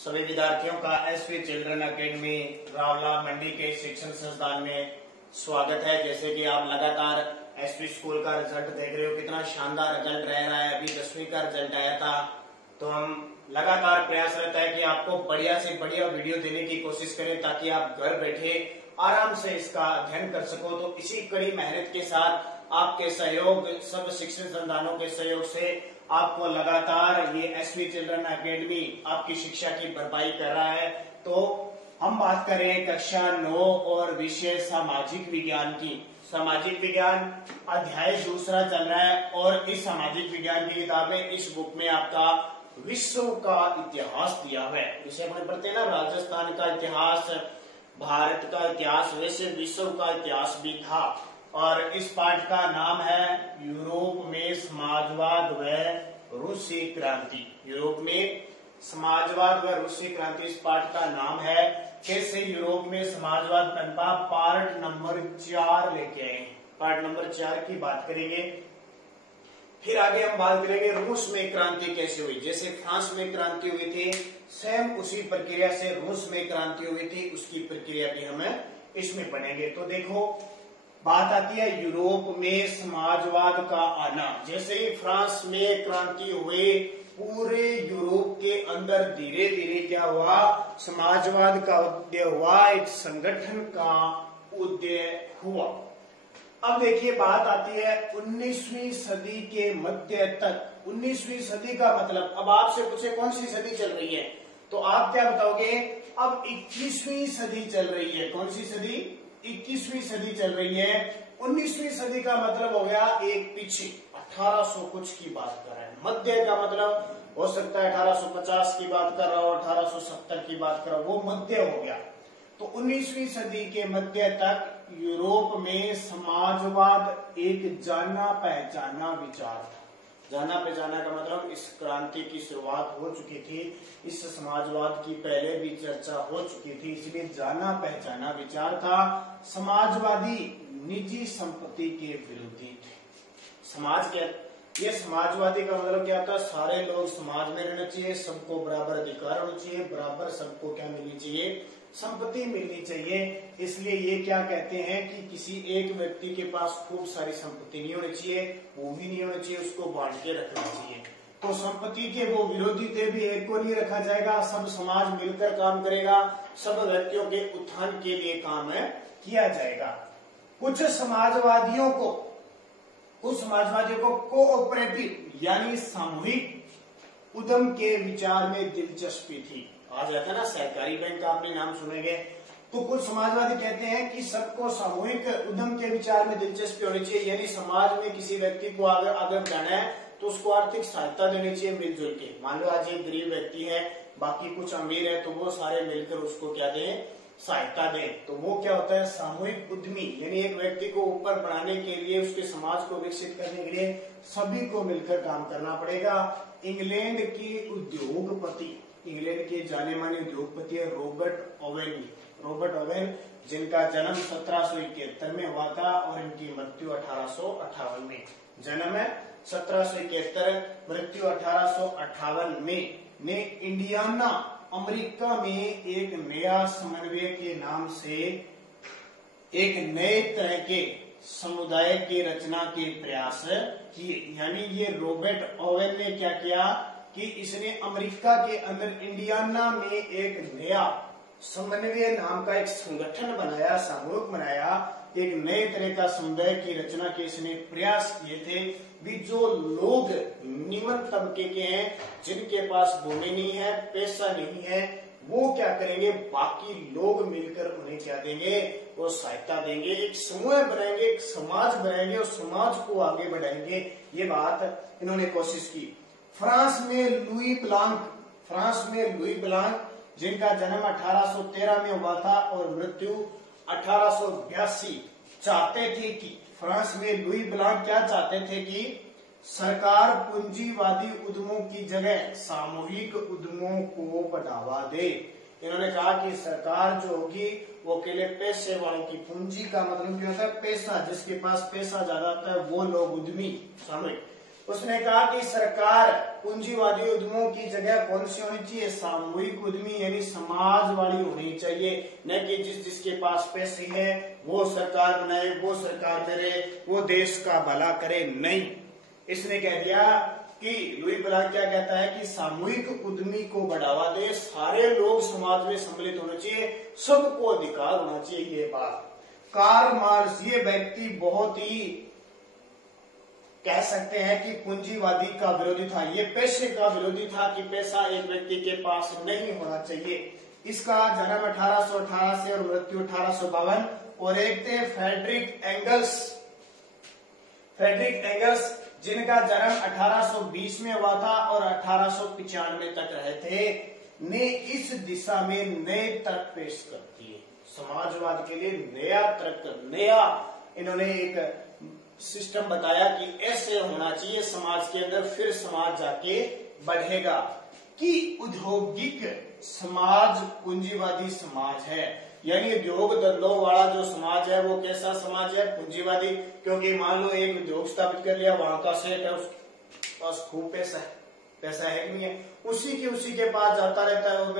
सभी विद्यार्थियों का एसवी चिल्ड्रन एकेडमी रावला मंडी के शिक्षण संस्थान में स्वागत है। जैसे कि आप लगातार एसवी स्कूल का रिजल्ट देख रहे हो, कितना शानदार रिजल्ट रह रहा है। अभी 10वीं का रिजल्ट आया था, तो हम लगातार प्रयास रहता है कि आपको बढ़िया से बढ़िया वीडियो देने की कोशिश करें ताकि आप घर बैठे आराम से इसका अध्ययन कर सको। तो इसी कड़ी मेहनत के साथ आपके सहयोग, सब शिक्षण संस्थानों के सहयोग से आपको लगातार ये एसवी चिल्ड्रन एकेडमी आपकी शिक्षा की भरपाई कर रहा है। तो हम बात करें कक्षा 9 और विषय सामाजिक विज्ञान की। सामाजिक विज्ञान अध्याय दूसरा चल रहा है और इस सामाजिक विज्ञान की किताब में, इस बुक में आपका विश्व का इतिहास दिया हुआ है। विषय अपने पढ़ते हैं ना, राजस्थान का इतिहास, भारत का इतिहास, वैसे विश्व का इतिहास भी था। और इस पाठ का नाम है यूरोप में समाजवाद व रूसी क्रांति। यूरोप में समाजवाद व रूसी क्रांति इस पाठ का नाम है। कैसे यूरोप में समाजवाद पनपा, पार्ट नंबर 4 लेके आए। पार्ट नंबर 4 की बात करेंगे। फिर आगे हम बात करेंगे रूस में क्रांति कैसे हुई। जैसे फ्रांस में क्रांति हुई थी, सेम उसी प्रक्रिया से रूस में क्रांति हुई थी, उसकी प्रक्रिया भी हमें इसमें पढ़ेंगे। तो देखो, बात आती है यूरोप में समाजवाद का आना। जैसे ही फ्रांस में क्रांति हुई, पूरे यूरोप के अंदर धीरे धीरे क्या हुआ, समाजवाद का उदय हुआ, एक संगठन का उदय हुआ। अब देखिए, बात आती है 19वीं सदी के मध्य तक। 19वीं सदी का मतलब, अब आपसे पूछे कौन सी सदी चल रही है, तो आप क्या बताओगे? अब 21वीं सदी चल रही है। कौन सी सदी? 21वीं सदी चल रही है। 19वीं सदी का मतलब हो गया एक पीछे 1800 कुछ की बात कर रहा है। मध्य का मतलब हो सकता है 1850 की बात कर रहा हो, 1870 की बात कर रहा हो, वो मध्य हो गया। तो 19वीं सदी के मध्य तक यूरोप में समाजवाद एक जाना पहचाना विचार था। जाना पहचाना का मतलब इस क्रांति की शुरुआत हो चुकी थी, इस समाजवाद की पहले भी चर्चा हो चुकी थी, इसलिए जाना पहचाना विचार था। समाजवादी निजी संपत्ति के विरोधी थे। समाज के ये समाजवादी का मतलब क्या था? सारे लोग समाज में रहना चाहिए, सबको बराबर अधिकार होना चाहिए, बराबर सबको क्या मिलनी चाहिए? संपत्ति मिलनी चाहिए। इसलिए ये क्या कहते हैं कि किसी एक व्यक्ति के पास खूब सारी संपत्ति नहीं होनी चाहिए, वो भी नहीं होना चाहिए, उसको बांट के रखना चाहिए। तो संपत्ति के वो विरोधी थे भी, एक को नहीं रखा जाएगा, सब समाज मिलकर काम करेगा, सब व्यक्तियों के उत्थान के लिए काम किया जाएगा। कुछ समाजवादियों को कोऑपरेटिव यानी सामूहिक उद्यम के विचार में दिलचस्पी थी। आ जाता है ना, सहकारी बैंक का आपने नाम सुनेंगे। तो कुछ समाजवादी कहते हैं कि सबको सामूहिक उद्यम के विचार में दिलचस्पी होनी चाहिए, यानी समाज में किसी व्यक्ति को आगे बढ़ाना है तो उसको आर्थिक सहायता देनी चाहिए मिलजुल के। मान लो आज एक गरीब व्यक्ति है, बाकी कुछ अमीर है, तो वो सारे मिलकर उसको क्या दें? सहायता दें। तो वो क्या होता है? सामूहिक उद्यमी, यानी एक व्यक्ति को ऊपर बढ़ाने के लिए, उसके समाज को विकसित करने के लिए सभी को मिलकर काम करना पड़ेगा। इंग्लैंड के उद्योगपति, इंग्लैंड के जाने माने उद्योगपति है रॉबर्ट ओवेन, जिनका जन्म 1771 में हुआ था और इनकी मृत्यु 1858 में। जन्म है 1771, मृत्यु 1858 में। ने इंडियाना अमेरिका में एक नया समन्वय के नाम से एक नए तरह के समुदाय की रचना के प्रयास किए। यानी ये रॉबर्ट ओवेन ने क्या किया कि इसने अमेरिका के अंदर इंडियाना में एक नया समन्वय नाम का एक संगठन बनाया, समूह बनाया, एक नए तरह का समुदाय की रचना के इसने प्रयास किए थे। भी जो लोग निम्न तबके के हैं, जिनके पास भूमि नहीं है, पैसा नहीं है, वो क्या करेंगे? बाकी लोग मिलकर उन्हें क्या देंगे? वो सहायता देंगे, एक समूह बनाएंगे, एक समाज बनाएंगे और समाज को आगे बढ़ाएंगे। ये बात इन्होंने कोशिश की। फ्रांस में लुई ब्लांक, जिनका जन्म 1813 में हुआ था और मृत्यु 1882, चाहते थे कि फ्रांस में लुई ब्लांक क्या चाहते थे कि सरकार पूंजीवादी उद्यमों की जगह सामूहिक उद्यमों को बढ़ावा दे। इन्होंने कहा कि सरकार जो होगी वो अकेले पैसे वालों की, पूंजी का मतलब क्या होता है? पैसा, जिसके पास पैसा ज्यादा होता है वो लोग उद्यमी सामूहिक। उसने कहा कि सरकार पूंजीवादी उद्यमों की जगह कौन सी होनी चाहिए, सामूहिक उद्यमी यानी समाज वाली होनी चाहिए, न कि जिसके पास पैसे हैं वो सरकार बनाए, वो सरकार में रहे, वो देश का भला करे। नहीं, इसने कह दिया कि लुई ब्लांक क्या कहता है कि सामूहिक उद्यमी को बढ़ावा दे, सारे लोग समाज में सम्मिलित होने चाहिए, सबको अधिकार होना चाहिए। ये बात कार्ल मार्क्स, ये व्यक्ति बहुत ही कह सकते हैं कि पूंजीवादी का विरोधी था, ये पैसे का विरोधी था कि पैसा एक व्यक्ति के पास नहीं होना चाहिए। इसका जन्म 1818 से और मृत्यु 1852। और एक थे फ्रेडरिक एंगल्स, जिनका जन्म 1820 में हुआ था और 1895 तक रहे थे, ने इस दिशा में नए तर्क पेश कर दिए, समाजवाद के लिए नया तर्क, नया इन्होंने एक सिस्टम बताया कि ऐसे होना चाहिए समाज के अंदर, फिर समाज जाके बढ़ेगा। कि औद्योगिक समाज पूंजीवादी समाज है, यानी उद्योग धंधों वाला जो समाज है वो कैसा समाज है, पूंजीवादी। क्योंकि मान लो एक उद्योग स्थापित कर लिया, वहां का सेठ है, उसके पास खूब पैसा है कि नहीं है, उसी के पास जाता रहता है वो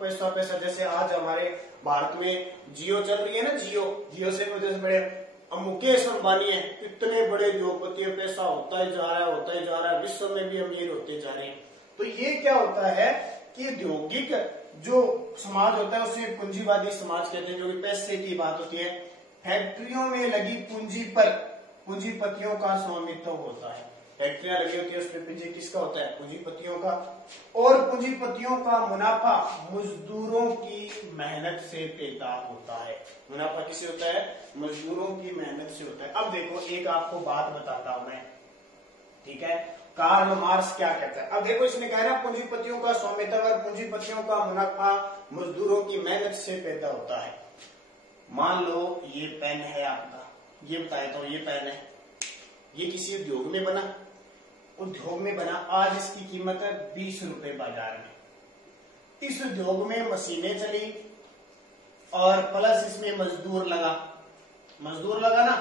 पैसा। जैसे आज हमारे भारत में जियो चल रही है ना, जियो से बड़े मुकेश अंबानी है, इतने बड़े उद्योगपति है, पैसा होता ही जा रहा है, विश्व में भी अमीर होते जा रहे हैं। तो ये क्या होता है कि औद्योगिक जो समाज होता है उसे पूंजीवादी समाज कहते हैं, जो कि पैसे की बात होती है। फैक्ट्रियों में लगी पूंजी पर पूंजीपतियों का स्वामित्व होता है, फैक्ट्रियां लगी होती है उसमें पूंजी किसका होता है, पूंजीपतियों का। और पूंजीपतियों का मुनाफा मजदूरों की मेहनत से पैदा होता है, मुनाफा किससे होता है, मजदूरों की मेहनत से होता है। अब देखो एक आपको बात बताता हूं मैं, ठीक है, कार्ल मार्क्स क्या कहता है। अब देखो इसने कहा ना पूंजीपतियों का स्वामित्व और पूंजीपतियों का मुनाफा मजदूरों की मेहनत से पैदा होता है। मान लो ये पेन है आपका, ये बताया तो ये पेन है, ये किसी उद्योग में बना, आज इसकी कीमत है 20 रुपए बाजार में। इस उद्योग में मशीनें चली और प्लस इसमें मजदूर लगा ना,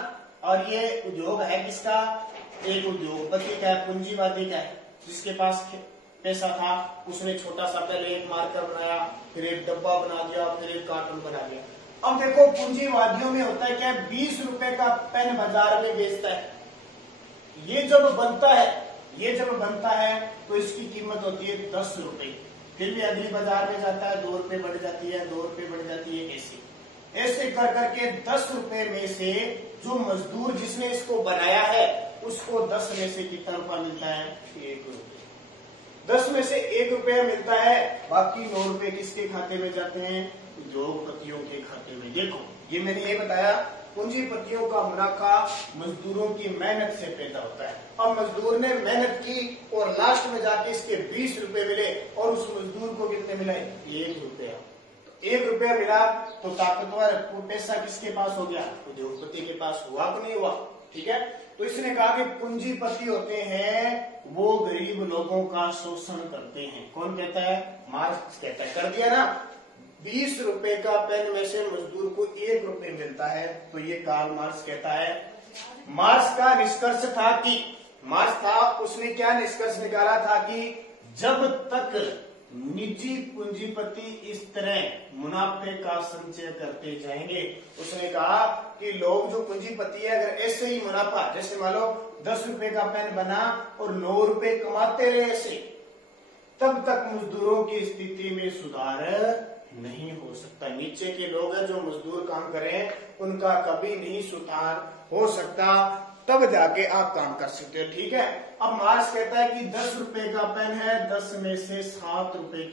और ये उद्योग है किसका, एक उद्योगपति का, पूंजीवादी का, जिसके पास पैसा था, उसने छोटा सा पहले एक मार्कर बनाया, फिर एक डब्बा बना दिया, फिर एक कार्टून बना दिया। अब देखो पूंजीवादियों में होता है क्या, 20 रुपए का पेन बाजार में बेचता है, ये जब बनता है तो इसकी कीमत होती है 10 रुपए, फिर भी अगली बाजार में जाता है 2 रुपए बढ़ जाती है, 2 रुपए बढ़ जाती है, ऐसे कर करके 10 रुपए में से जो मजदूर जिसने इसको बनाया है उसको 10 में से कितना रुपया मिलता है, 1 रुपया। 10 में से 1 रुपया मिलता है, बाकी 9 रुपए किसके खाते में जाते हैं, उद्योगपतियों के खाते में। देखो ये मैंने ये बताया, पूंजीपतियों का मुनाफा मजदूरों की मेहनत से पैदा होता है। अब मजदूर ने मेहनत की और लास्ट में जाके इसके 20 रुपए मिले, और उस मजदूर को कितने मिले, 1 रुपया। 1 रुपया मिला तो ताकतवर पैसा किसके पास हो गया, उद्योगपति के पास हुआ कि नहीं हुआ, ठीक है। तो इसने कहा कि पूंजीपति होते हैं वो गरीब लोगों का शोषण करते हैं। कौन कहता है, मार्क्स कहता है। कर दिया ना, 20 रुपए का पेन में से मजदूर को 1 रुपए मिलता है, तो ये कार्ल मार्क्स कहता है। मार्क्स का निष्कर्ष था कि उसने क्या निष्कर्ष निकाला था कि जब तक निजी पूंजीपति इस तरह मुनाफे का संचय करते जाएंगे, उसने कहा कि लोग जो पूंजीपति है अगर ऐसे ही मुनाफा, जैसे मान लो 10 रुपए का पेन बना और 9 रुपए कमाते रहे ऐसे, तब तक मजदूरों की स्थिति में सुधार नहीं हो सकता। नीचे के लोग हैं जो मजदूर काम कर रहे हैं, उनका कभी नहीं सुधार हो सकता, तब जाके आप काम कर सकते हो, ठीक है। अब मार्क्स कहता है कि 10 रुपए का पेन है, 10 में से 7 रुपए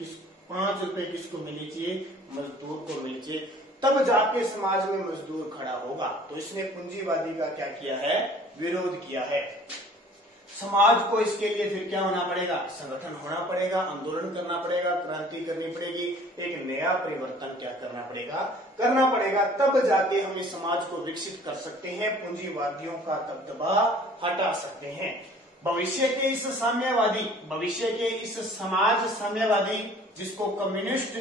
5 रुपए किसको मिलनी चाहिए, मजदूर को मिलनी चाहिए, तब जाके समाज में मजदूर खड़ा होगा। तो इसने पूंजीवादी का क्या किया है, विरोध किया है। समाज को इसके लिए फिर क्या होना पड़ेगा, संगठन होना पड़ेगा, आंदोलन करना पड़ेगा, क्रांति करनी पड़ेगी, एक नया परिवर्तन क्या करना पड़ेगा, तब जाके हम इस समाज को विकसित कर सकते हैं, पूंजीवादियों का दबदबा हटा सकते हैं। भविष्य के इस समाज साम्यवादी जिसको कम्युनिस्ट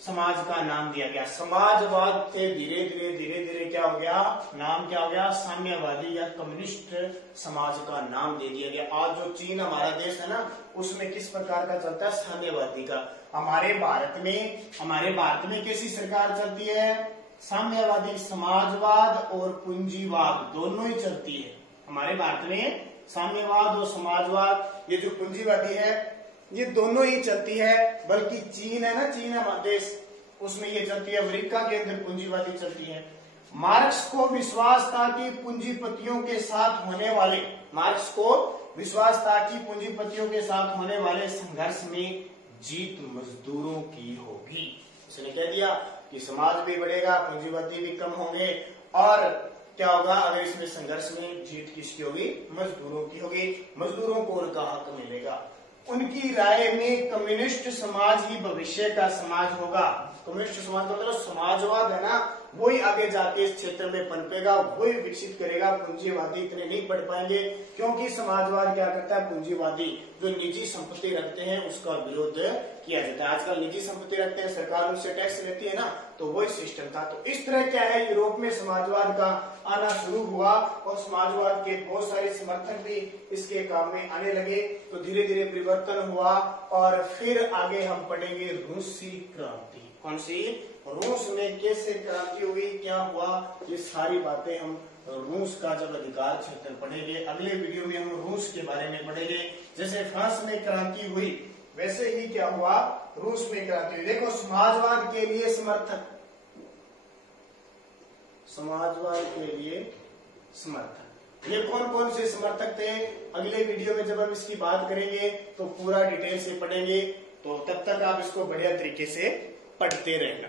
समाज का नाम दिया गया। समाजवाद से धीरे धीरे क्या हो गया, नाम क्या हो गया, साम्यवादी या कम्युनिस्ट समाज का नाम दे दिया गया। आज जो चीन हमारा देश है ना, उसमें किस प्रकार का चलता है, साम्यवादी का। हमारे भारत में कैसी सरकार चलती है, साम्यवादी, समाजवाद और पूंजीवाद दोनों ही चलती है। हमारे भारत में साम्यवाद और समाजवाद, ये जो पूंजीवादी है, ये दोनों ही चलती है। बल्कि चीन है ना, चीन है हमारा देश, उसमें ये चलती है। अमेरिका के अंदर पूंजीवादी चलती है। मार्क्स को विश्वास था कि पूंजीपतियों के साथ होने वाले, मार्क्स को विश्वास था कि पूंजीपतियों के साथ होने वाले संघर्ष में जीत मजदूरों की होगी। उसने कह दिया कि समाज भी बढ़ेगा, पूंजीपति भी कम होंगे, और क्या होगा, अगर इसमें संघर्ष में जीत किसकी होगी, मजदूरों की होगी, मजदूरों को उनका हक मिलेगा। उनकी राय में कम्युनिस्ट समाज ही भविष्य का समाज होगा। कम्युनिस्ट समाज का मतलब समाजवाद है ना, वही आगे जाके इस क्षेत्र में पनपेगा, वही विकसित करेगा। पूंजीवादी इतने नहीं बढ़ पाएंगे, क्योंकि समाजवाद क्या करता है, पूंजीवादी जो निजी संपत्ति रखते हैं उसका विरोध किया जाता है। आजकल निजी संपत्ति रखते हैं, सरकार उनसे टैक्स लेती है ना, तो वही सिस्टम था। तो इस तरह क्या है, यूरोप में समाजवाद का आना शुरू हुआ और समाजवाद के बहुत सारे समर्थक भी इसके काम में आने लगे। तो धीरे धीरे परिवर्तन हुआ और फिर आगे हम पढ़ेंगे रूसी क्रांति। कौन सी, रूस में कैसे क्रांति हुई, क्या हुआ, ये सारी बातें हम रूस का जब अधिकार क्षेत्र पढ़ेंगे। अगले वीडियो में हम रूस के बारे में पढ़ेंगे। जैसे फ्रांस में क्रांति हुई, वैसे ही क्या हुआ, रूस में क्रांति हुई। देखो, समाजवाद के लिए समर्थक, समाजवाद के लिए समर्थक, ये कौन कौन से समर्थक थे, अगले वीडियो में जब हम इसकी बात करेंगे तो पूरा डिटेल से पढ़ेंगे। तो तब तक आप इसको बढ़िया तरीके से पढ़ते रहना।